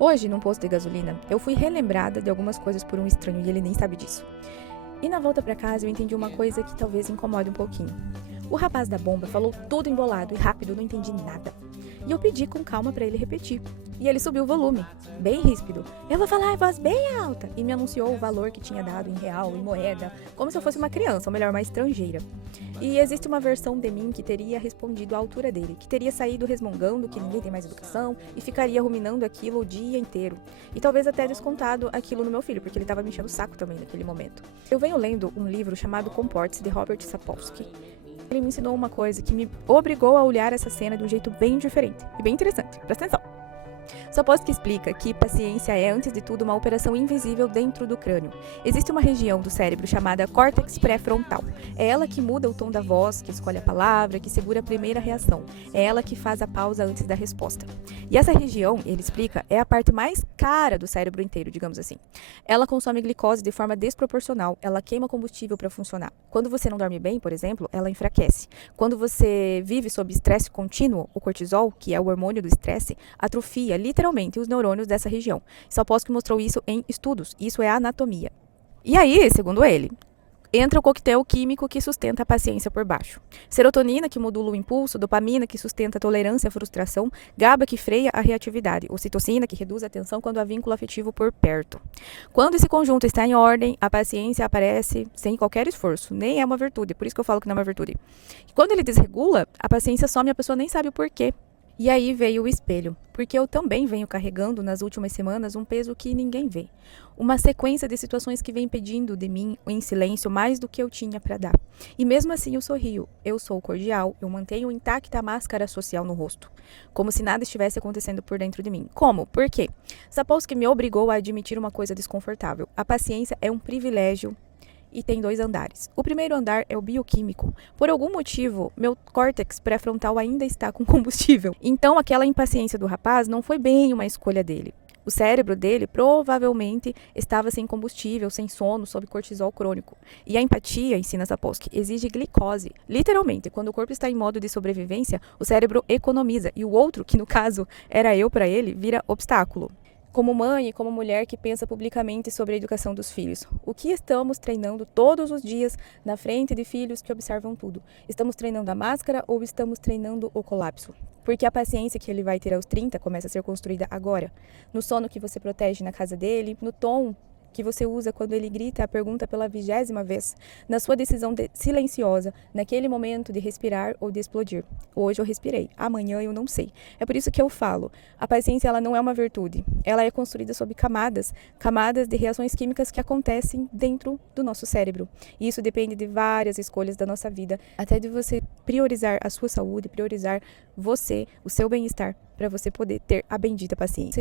Hoje, num posto de gasolina, eu fui relembrada de algumas coisas por um estranho e ele nem sabe disso. E na volta pra casa eu entendi uma coisa que talvez incomode um pouquinho. O rapaz da bomba falou tudo embolado e rápido, eu não entendi nada. E eu pedi com calma pra ele repetir. E ele subiu o volume, bem ríspido. Eu vou falar em voz bem alta. E me anunciou o valor que tinha dado em real, em moeda, como se eu fosse uma criança, ou melhor, uma estrangeira. E existe uma versão de mim que teria respondido à altura dele, que teria saído resmungando que ninguém tem mais educação e ficaria ruminando aquilo o dia inteiro. E talvez até descontado aquilo no meu filho, porque ele estava me enchendo o saco também naquele momento. Eu venho lendo um livro chamado Comporte-se, de Robert Sapolsky. Ele me ensinou uma coisa que me obrigou a olhar essa cena de um jeito bem diferente e bem interessante. Presta atenção. Sapolsky explica que paciência é, antes de tudo, uma operação invisível dentro do crânio. Existe uma região do cérebro chamada córtex pré-frontal. É ela que muda o tom da voz, que escolhe a palavra, que segura a primeira reação. É ela que faz a pausa antes da resposta. E essa região, ele explica, é a parte mais cara do cérebro inteiro, digamos assim. Ela consome glicose de forma desproporcional, ela queima combustível para funcionar. Quando você não dorme bem, por exemplo, ela enfraquece. Quando você vive sob estresse contínuo, o cortisol, que é o hormônio do estresse, atrofia literalmente os neurônios dessa região. Sapolsky mostrou isso em estudos. Isso é anatomia. E aí, segundo ele, entra o coquetel químico que sustenta a paciência por baixo. Serotonina, que modula o impulso, dopamina, que sustenta a tolerância à frustração, GABA, que freia a reatividade, ocitocina, que reduz a tensão quando há vínculo afetivo por perto. Quando esse conjunto está em ordem, a paciência aparece sem qualquer esforço. Nem é uma virtude, por isso que eu falo que não é uma virtude. E quando ele desregula, a paciência some e a pessoa nem sabe o porquê. E aí veio o espelho, porque eu também venho carregando nas últimas semanas um peso que ninguém vê. Uma sequência de situações que vem pedindo de mim em silêncio mais do que eu tinha para dar. E mesmo assim eu sorrio, eu sou cordial, eu mantenho intacta a máscara social no rosto, como se nada estivesse acontecendo por dentro de mim. Como? Por quê? Sapolsky me obrigou a admitir uma coisa desconfortável. A paciência é um privilégio e tem 2 andares. O primeiro andar é o bioquímico. Por algum motivo, meu córtex pré-frontal ainda está com combustível. Então, aquela impaciência do rapaz não foi bem uma escolha dele. O cérebro dele provavelmente estava sem combustível, sem sono, sob cortisol crônico. E a empatia, ensina Sapolsky, exige glicose. Literalmente, quando o corpo está em modo de sobrevivência, o cérebro economiza. E o outro, que no caso era eu para ele, vira obstáculo. Como mãe e como mulher que pensa publicamente sobre a educação dos filhos, o que estamos treinando todos os dias na frente de filhos que observam tudo? Estamos treinando a máscara ou estamos treinando o colapso? Porque a paciência que ele vai ter aos 30 começa a ser construída agora. No sono que você protege na casa dele, no tom que você usa quando ele grita a pergunta pela 20ª vez, na sua decisão silenciosa, naquele momento de respirar ou de explodir. Hoje eu respirei, amanhã eu não sei. É por isso que eu falo, a paciência ela não é uma virtude, ela é construída sob camadas de reações químicas que acontecem dentro do nosso cérebro. E isso depende de várias escolhas da nossa vida, até de você priorizar a sua saúde, priorizar você, o seu bem-estar, para você poder ter a bendita paciência.